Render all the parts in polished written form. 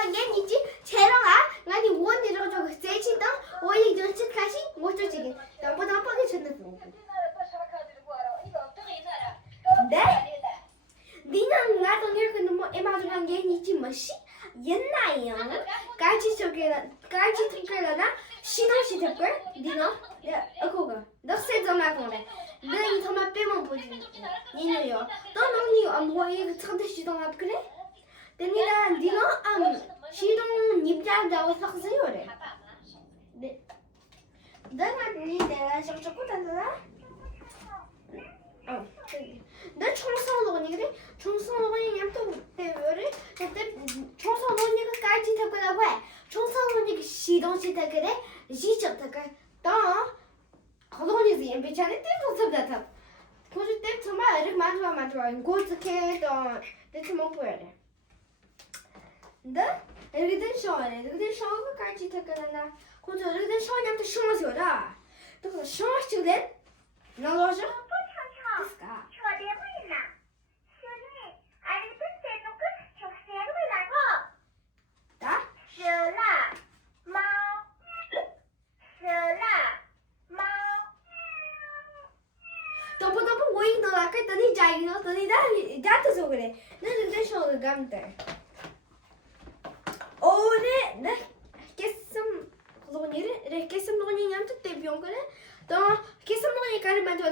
만 얘기지 제로가 나니 원이로 저거 세치다 오이 저 치카시 못도 지게 나보다 뻔히 쳤는 거 네? 니는 나도 이렇게 뭐 에마주한 게 있지 뭐시 옛날이요 까지 특별하나 신호시 특별 니너 그거 너 세점할 거래 너이 정말 빼면 보지 니는요 너는 뭐 이거 처음 시동할 그래? 내가 니너 시동 입장자고 삭제요래 네 내가 저거 단다 내 청소년이 그래? 청소년이 또 때문에 그때 청소년이가 까지 타고라고 해. 청소년이 시동시 타 그래? 시적 타 그래? 나 거동이 좀 비차네 때도 없었다. 그래서 때 정말 이렇게 만들어. 고스케 또 대체 뭐 보여야 돼. 근데 이렇게 쇼네. 이렇게 쇼가 까지 타 그래나. 그래서 이렇게 쇼냐면 쇼마서라. 또 쇼마시거든. 나로죠? 됐을까? Dopo voi non la carta di già, no? Sto di dato su quelle. Non è solo gamte. Ora, che som någon igen till det björn då che som någon kan man då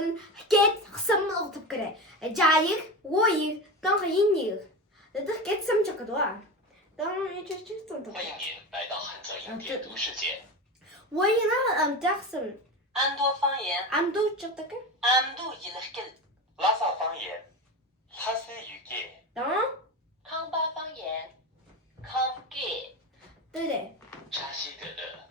get som något 그래. 자익, 오익, 또 인익. 또 get som 저거 도. 또 이제 또. 欢迎您来到汉泽英点读世界。 وين تحسن 안도 方言 암도 저렇게? 안도 일르길 拉萨方言，拉斯语界。 또康巴方言 康给 그래. 扎西德勒。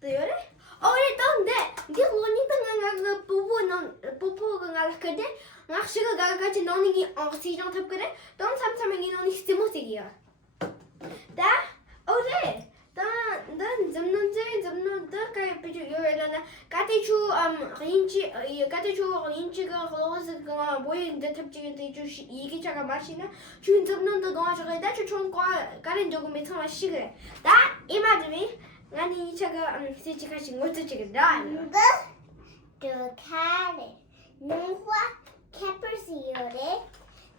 그래? 어리 떤데 네 로니 땅가 부부가 갈거든. 낚시가 가가지 너니 어시장 탑 그래? 넌 삼삼이 너니 스모시기야. 다? 어리. 난 점는 더 비주 요래나 까티추 인치가 걸어서 뭐인데 탑지게 되주 이기차가 마시나 준 점는 더 넣어줘야 돼. 총 까는 조금 밑에 마시그래. 나 이마들이 아니 차가 시치가신 것도 지금 나. 그 카레 농화 캐퍼시오레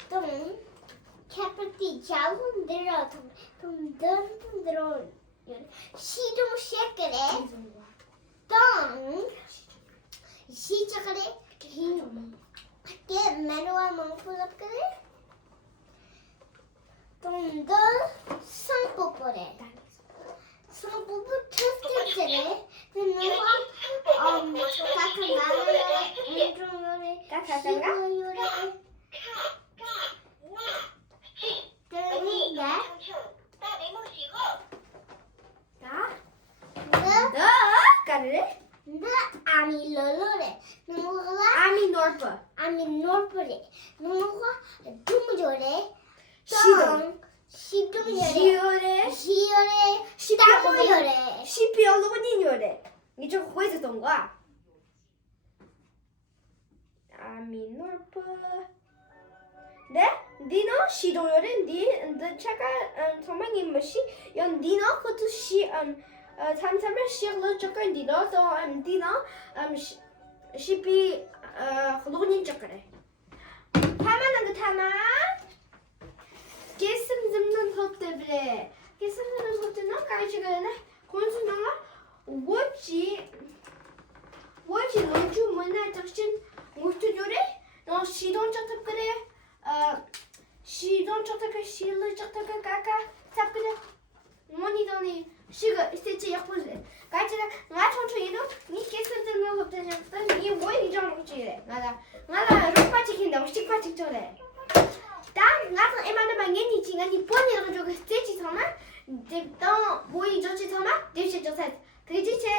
동 캐퍼티 자운 들어 동 들어 시동 시작그래 동 시작그래 게 메로와 몽풀업 그래 동더 성뽀뽀래 성뽀뽀 테스트래 농화 같은 나라의 인종요래 시도요래 때문에 너 까르래? 너 아미 롤로래 농화가 아미 놀퍼. 아미 놀프래 농화가 둥조래 시동요래 시오래. 시요래 시다고요래 시피얼로니요래. 이쪽 호에서 던 거야. 아미 놀퍼. 네? 니너 시도요래 니 차가 정말 임시 연 니너 그것도 삼삼을 시작로 조금 니너 또 니너 시피 로닌 조금래. 타만한 거 타만. 개슴 줍는 것 때문에 개슴 줍는 것 때문에 가지고는 권순정아 뭐지 너주 뭐나 적신 못도 조래 너 시동 쳤다 그래 시동 쳤다 그 실을 쳤다 그 까까 잡 그래 뭐니더니 시가 세치 약보세 가지나 나 청초이도 니 개슴 줍는 것 때문에 니 뭐이 정도 지래 나라 룩바 지킨다 식바 직전에 나도 에마는 얘기 지간이 뻔히로 저거 스테이지 서만 또 뭐이 저지 서만 대시 저세 그지체